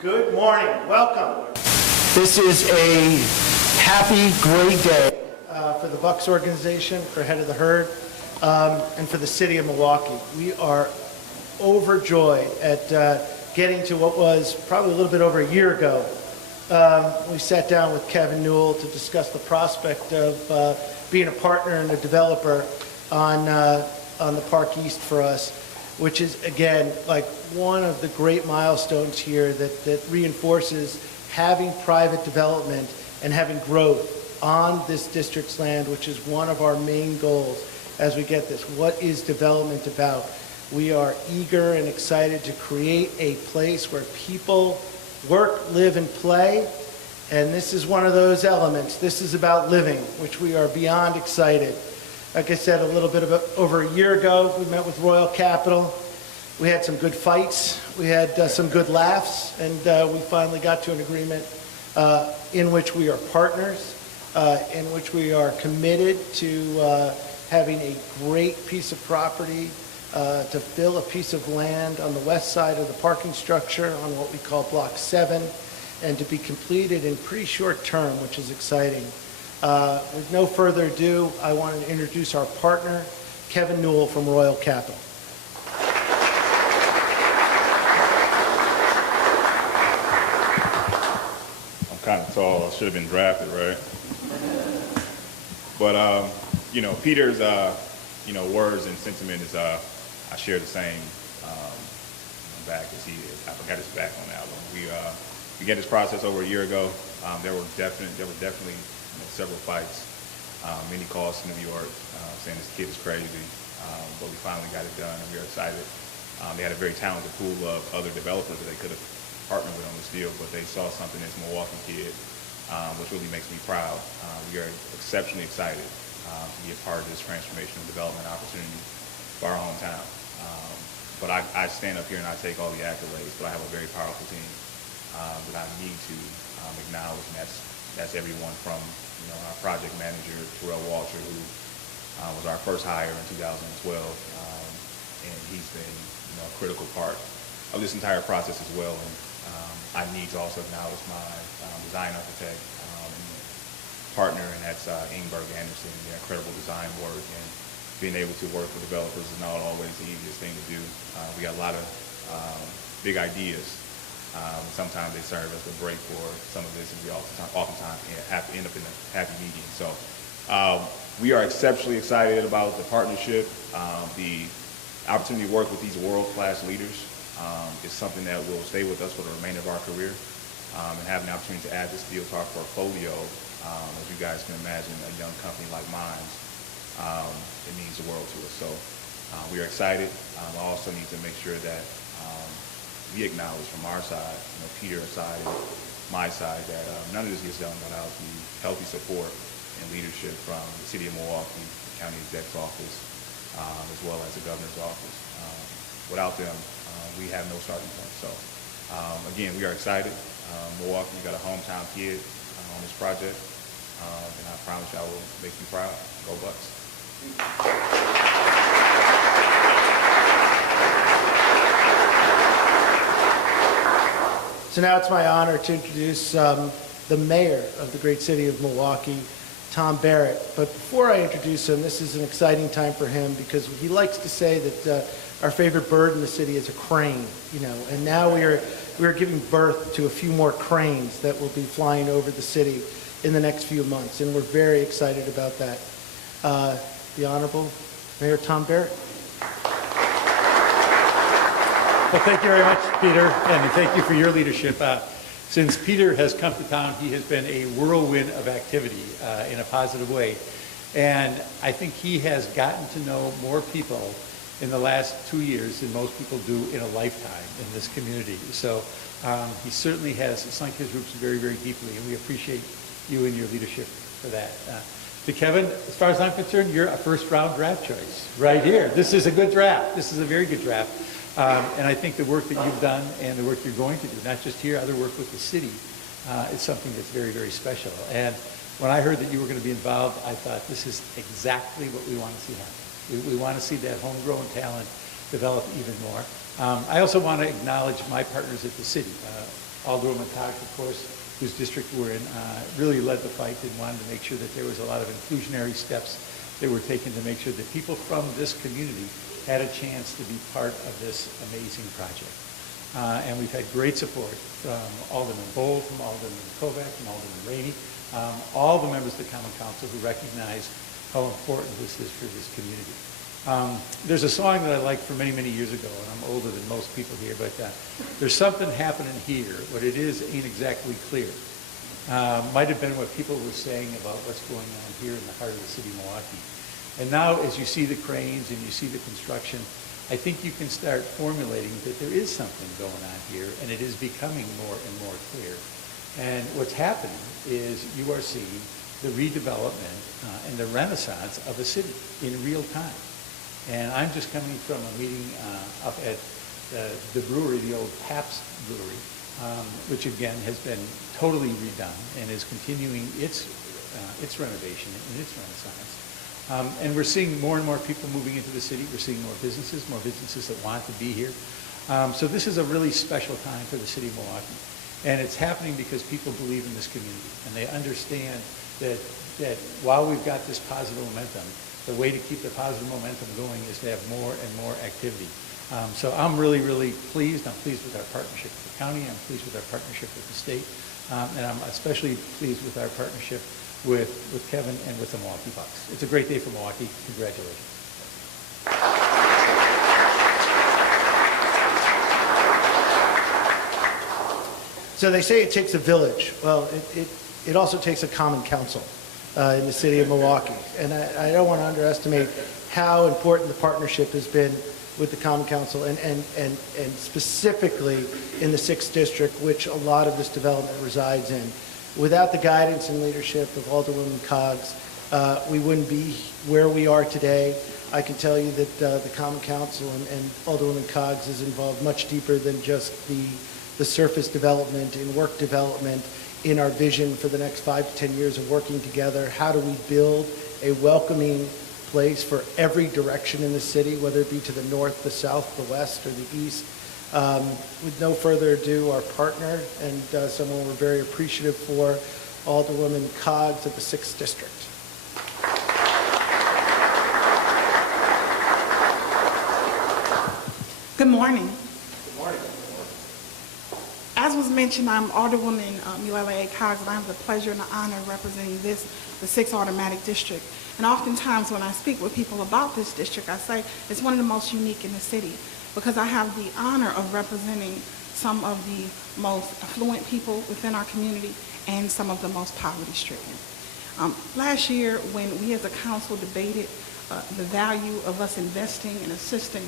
Good morning. Welcome. This is a happy, great day for the Bucks organization, for Head of the Herd, and for the city of Milwaukee. We are overjoyed at getting to what was probably a little bit over a year ago. We sat down with Kevin Newell to discuss the prospect of being a partner and a developer on the Park East for us, which is, again, like one of the great milestones here that reinforces having private development and having growth on this district's land, which is one of our main goals as we get this. What is development about? We are eager and excited to create a place where people work, live, and play, and this is one of those elements. This is about living, which we are beyond excited. Like I said, a little bit over a year ago, we met with Royal Capital. We had some good fights. We had some good laughs, and we finally got to an agreement in which we are partners, in which we are committed to having a great piece of property to fill a piece of land on the west side of the parking structure on what we call Block 7, and to be completed in pretty short term, which is exciting. With no further ado, I want to introduce our partner, Kevin Newell from Royal Capital. I'm kind of tall. I should have been drafted, right? But, you know, Peter's, words and sentiment is, I share the same back as he is. I forgot his back on that one. We began this process over a year ago. There were definitely several fights, many calls to New York saying this kid is crazy, but we finally got it done and we are excited. They had a very talented pool of other developers that they could have partnered with on this deal, but they saw something in this Milwaukee kid, which really makes me proud. We are exceptionally excited to be a part of this transformational development opportunity for our hometown. But I stand up here and I take all the accolades, but I have a very powerful team that I need to acknowledge, and that's everyone from our project manager, Terrell Walter, who was our first hire in 2012, and he's been a critical part of this entire process as well. And I need to also acknowledge my design architect and partner, and that's Ingberg Anderson, their incredible design work. And being able to work with developers is not always the easiest thing to do. We got a lot of big ideas. Sometimes they serve as the break for some of this, and we oftentimes have to end up in a happy medium. So we are exceptionally excited about the partnership. The opportunity to work with these world-class leaders is something that will stay with us for the remainder of our career. And having the opportunity to add this deal to our portfolio, as you guys can imagine, a young company like mine, it means the world to us. So we are excited. I also need to make sure that we acknowledge from our side, Peter's side and my side, that none of this gets done without the healthy support and leadership from the City of Milwaukee, the County Exec's office, as well as the Governor's office. Without them, we have no starting point. So again, we are excited. Milwaukee, you got a hometown kid on this project, and I promise you I will make you proud. Go Bucks. So now it's my honor to introduce the mayor of the great city of Milwaukee, Tom Barrett. But before I introduce him, this is an exciting time for him because he likes to say that our favorite bird in the city is a crane, and now we are giving birth to a few more cranes that will be flying over the city in the next few months, and we're very excited about that. The Honorable Mayor Tom Barrett. Well, thank you very much, Peter, and thank you for your leadership. Since Peter has come to town, he has been a whirlwind of activity in a positive way. And I think he has gotten to know more people in the last 2 years than most people do in a lifetime in this community. So he certainly has sunk his roots very, very deeply, and we appreciate you and your leadership for that. To Kevin, as far as I'm concerned, you're a first-round draft choice right here. This is a good draft. This is a very good draft. And I think the work that you've done and the work you're going to do, not just here, other work with the city, is something that's very, very special. And when I heard that you were going to be involved, I thought this is exactly what we want to see happen. We want to see that homegrown talent develop even more. I also want to acknowledge my partners at the city. Alderwoman Cox, of course, whose district we're in, really led the fight and wanted to make sure that there was a lot of inclusionary steps that were taken to make sure that people from this community had a chance to be part of this amazing project. And we've had great support from Alderman Bold, from Alderman Kovac, from Alderman Rainey, all the members of the Common Council who recognize how important this is for this community. There's a song that I liked from many, many years ago, and I'm older than most people here, but there's something happening here. What it is ain't exactly clear. Might have been what people were saying about what's going on here in the heart of the city of Milwaukee. And now, as you see the cranes and you see the construction, I think you can start formulating that there is something going on here, and it is becoming more and more clear. And what's happening is you are seeing the redevelopment and the renaissance of a city in real time. And I'm just coming from a meeting up at the brewery, the old Pabst Brewery, which again has been totally redone and is continuing its renovation and its renaissance. And we're seeing more and more people moving into the city. We're seeing more businesses that want to be here. So this is a really special time for the city of Milwaukee. And it's happening because people believe in this community. And they understand that while we've got this positive momentum, the way to keep the positive momentum going is to have more and more activity. So I'm really, really pleased. I'm pleased with our partnership with the county. I'm pleased with our partnership with the state. And I'm especially pleased with our partnership with Kevin and with the Milwaukee Bucks. It's a great day for Milwaukee. Congratulations. So they say it takes a village. Well, it also takes a common council in the city of Milwaukee. And I don't want to underestimate how important the partnership has been with the Common Council and specifically in the 6th District, which a lot of this development resides in. Without the guidance and leadership of Alderwoman Coggs, we wouldn't be where we are today. I can tell you that the Common Council and Alderwoman Coggs is involved much deeper than just the surface development and work development in our vision for the next 5 to 10 years of working together. How do we build a welcoming place for every direction in the city, whether it be to the north, the south, the west, or the east? With no further ado, our partner and someone we're very appreciative for, Alderwoman Coggs of the 6th District. Good morning. Good morning. As was mentioned, I'm Alderwoman Mulele Coggs, and I have the pleasure and the honor of representing the 6th Automatic District. And oftentimes when I speak with people about this district, I say it's one of the most unique in the city because I have the honor of representing some of the most affluent people within our community and some of the most poverty-stricken. Last year, when we as a council debated the value of us investing and assisting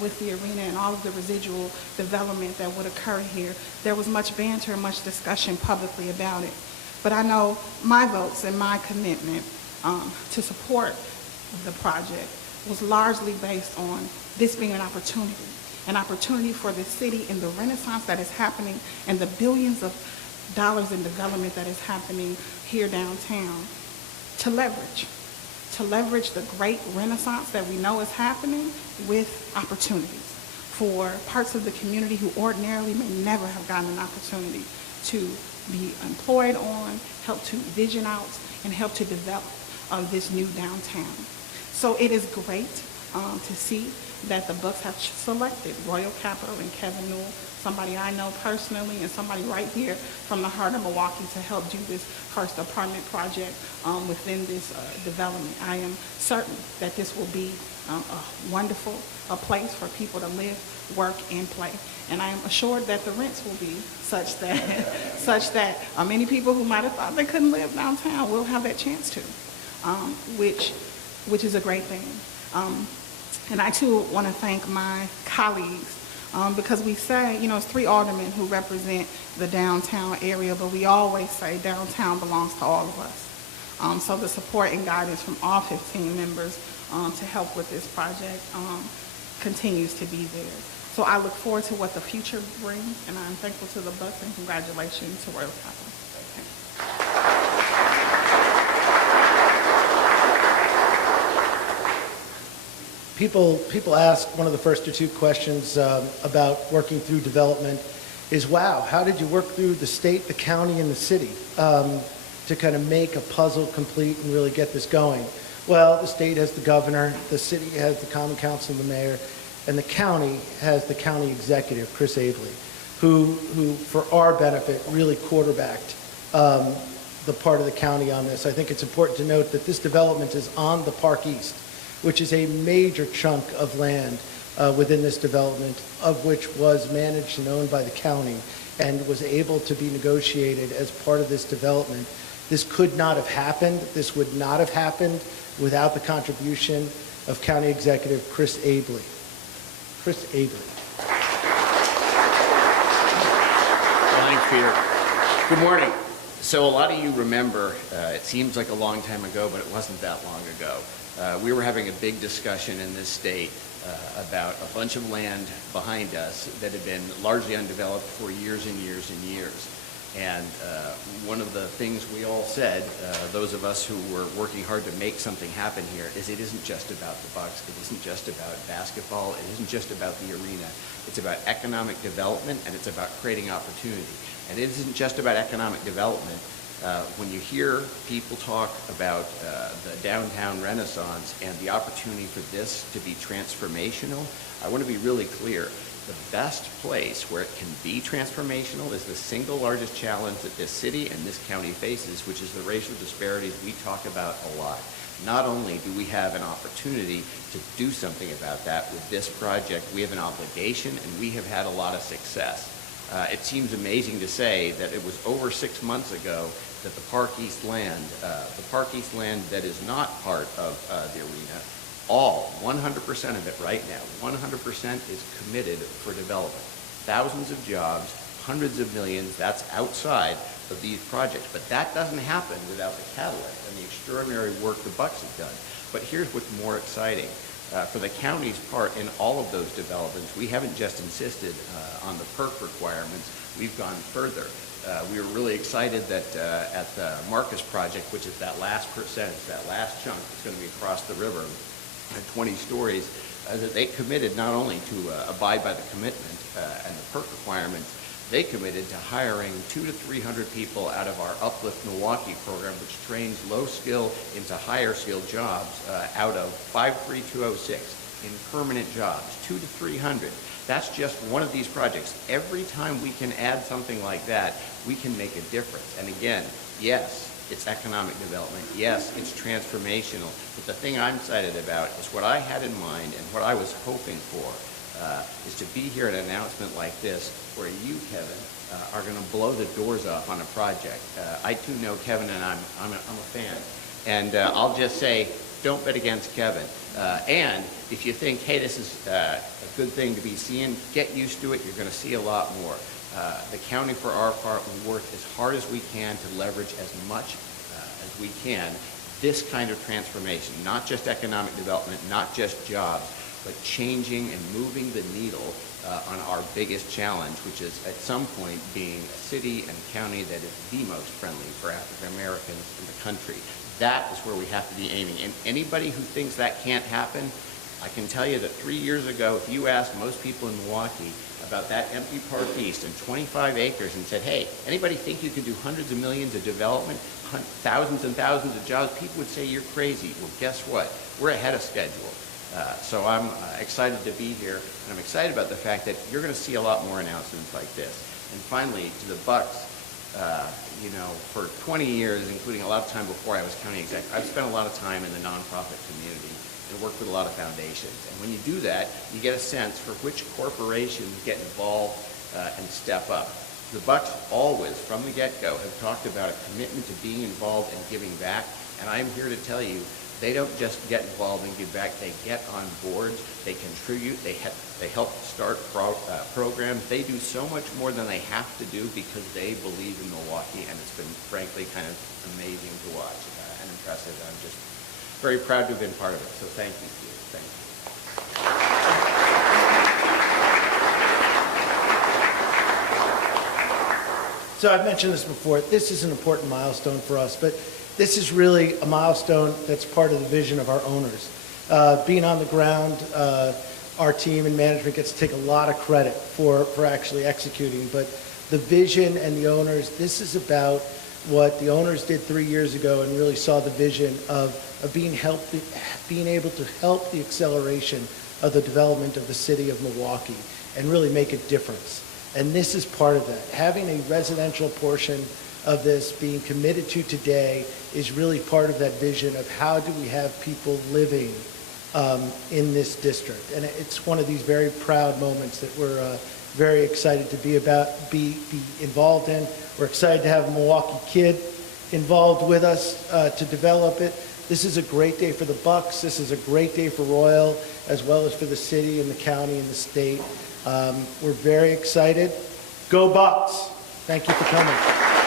with the arena and all of the residual development that would occur here, there was much banter and much discussion publicly about it. But I know my votes and my commitment to support the project was largely based on this being an opportunity for the city in the renaissance that is happening and the billions of dollars in development that is happening here downtown to leverage the great renaissance that we know is happening with opportunities for parts of the community who ordinarily may never have gotten an opportunity to be employed on, help to vision out, and help to develop this new downtown. So it is great to see that the Bucks have selected Royal Capital and Kevin Newell, somebody I know personally and somebody right here from the heart of Milwaukee to help do this first apartment project within this development. I am certain that this will be a wonderful place for people to live, work, and play. And I am assured that the rents will be such that many people who might have thought they couldn't live downtown will have that chance to, which is a great thing. And I too want to thank my colleagues because we say, it's 3 aldermen who represent the downtown area, but we always say downtown belongs to all of us. So the support and guidance from all 15 members to help with this project continues to be there. So I look forward to what the future brings, and I'm thankful to the Bucks and congratulations to Royal Capital. People ask one of the first or 2 questions about working through development, is, wow, how did you work through the state, the county, and the city to kind of make a puzzle complete and really get this going? Well, the state has the governor, the city has the common council and the mayor, and the county has the county executive, Chris Abley, who for our benefit, really quarterbacked the part of the county on this. I think it's important to note that this development is on the Park East, which is a major chunk of land within this development, of which was managed and owned by the county and was able to be negotiated as part of this development. This could not have happened. This would not have happened without the contribution of County Executive Chris Abley. Chris Abley. Well, thanks, Peter. Good morning. So a lot of you remember, it seems like a long time ago, but it wasn't that long ago. We were having a big discussion in this state about a bunch of land behind us that had been largely undeveloped for years and years and years. And one of the things we all said, those of us who were working hard to make something happen here, is it isn't just about the Bucks, it isn't just about basketball, it isn't just about the arena. It's about economic development, and it's about creating opportunity. And it isn't just about economic development. When you hear people talk about the downtown renaissance and the opportunity for this to be transformational, I want to be really clear. The best place where it can be transformational is the single largest challenge that this city and this county faces, which is the racial disparities we talk about a lot. Not only do we have an opportunity to do something about that with this project, we have an obligation, and we have had a lot of success. It seems amazing to say that it was over 6 months ago that the Park East land that is not part of the arena, all 100% of it right now, 100% is committed for development. Thousands of jobs, hundreds of millions, that's outside of these projects. But that doesn't happen without the catalyst and the extraordinary work the Bucks have done. But here's what's more exciting. For the county's part in all of those developments, we haven't just insisted on the PERC requirements, we've gone further. We were really excited that at the Marcus project, which is that last percentage, that last chunk that's going to be across the river at 20 stories, that they committed not only to abide by the commitment and the PERC requirements, they committed to hiring 200 to 300 people out of our Uplift Milwaukee program, which trains low skill into higher skill jobs out of 53206 in permanent jobs, 200 to 300. That's just one of these projects. Every time we can add something like that, we can make a difference. And again, yes, it's economic development. Yes, it's transformational. But the thing I'm excited about is what I had in mind and what I was hoping for is to be here at an announcement like this where you, Kevin, are going to blow the doors off on a project. I too know Kevin, and I'm a fan. And I'll just say, don't bet against Kevin. And if you think, hey, this is a good thing to be seeing, get used to it. You're going to see a lot more. The county, for our part, will work as hard as we can to leverage as much as we can this kind of transformation, not just economic development, not just jobs, but changing and moving the needle on our biggest challenge, which is at some point being a city and county that is the most friendly for African Americans in the country. That is where we have to be aiming. And anybody who thinks that can't happen, I can tell you that 3 years ago, if you asked most people in Milwaukee about that empty Park East and 25 acres and said, hey, anybody think you can do hundreds of millions of development, thousands and thousands of jobs, people would say you're crazy. Well, guess what? We're ahead of schedule. So I'm excited to be here, and I'm excited about the fact that you're going to see a lot more announcements like this. And finally, to the Bucks, you know, for 20 years, including a lot of time before I was county executive, I've spent a lot of time in the nonprofit community and worked with a lot of foundations. And when you do that, you get a sense for which corporations get involved and step up. The Bucks always, from the get-go, have talked about a commitment to being involved and giving back. And I'm here to tell you, they don't just get involved and give back, they get on boards, they contribute, they help start programs. They do so much more than they have to do because they believe in Milwaukee, and it's been frankly kind of amazing to watch and impressive. I'm just very proud to have been part of it, so thank you, Peter. Thank you. So I've mentioned this before, this is an important milestone for us, but this is really a milestone that's part of the vision of our owners. Being on the ground, our team and management gets to take a lot of credit for actually executing. But the vision and the owners, this is about what the owners did 3 years ago and really saw the vision of being able to help the acceleration of the development of the city of Milwaukee and really make a difference. And this is part of that. Having a residential portion of this being committed to today is really part of that vision of how do we have people living in this district. And it's one of these very proud moments that we're very excited to be involved in. We're excited to have a Milwaukee kid involved with us to develop it. This is a great day for the Bucks. This is a great day for Royal, as well as for the city and the county and the state. We're very excited. Go Bucks! Thank you for coming.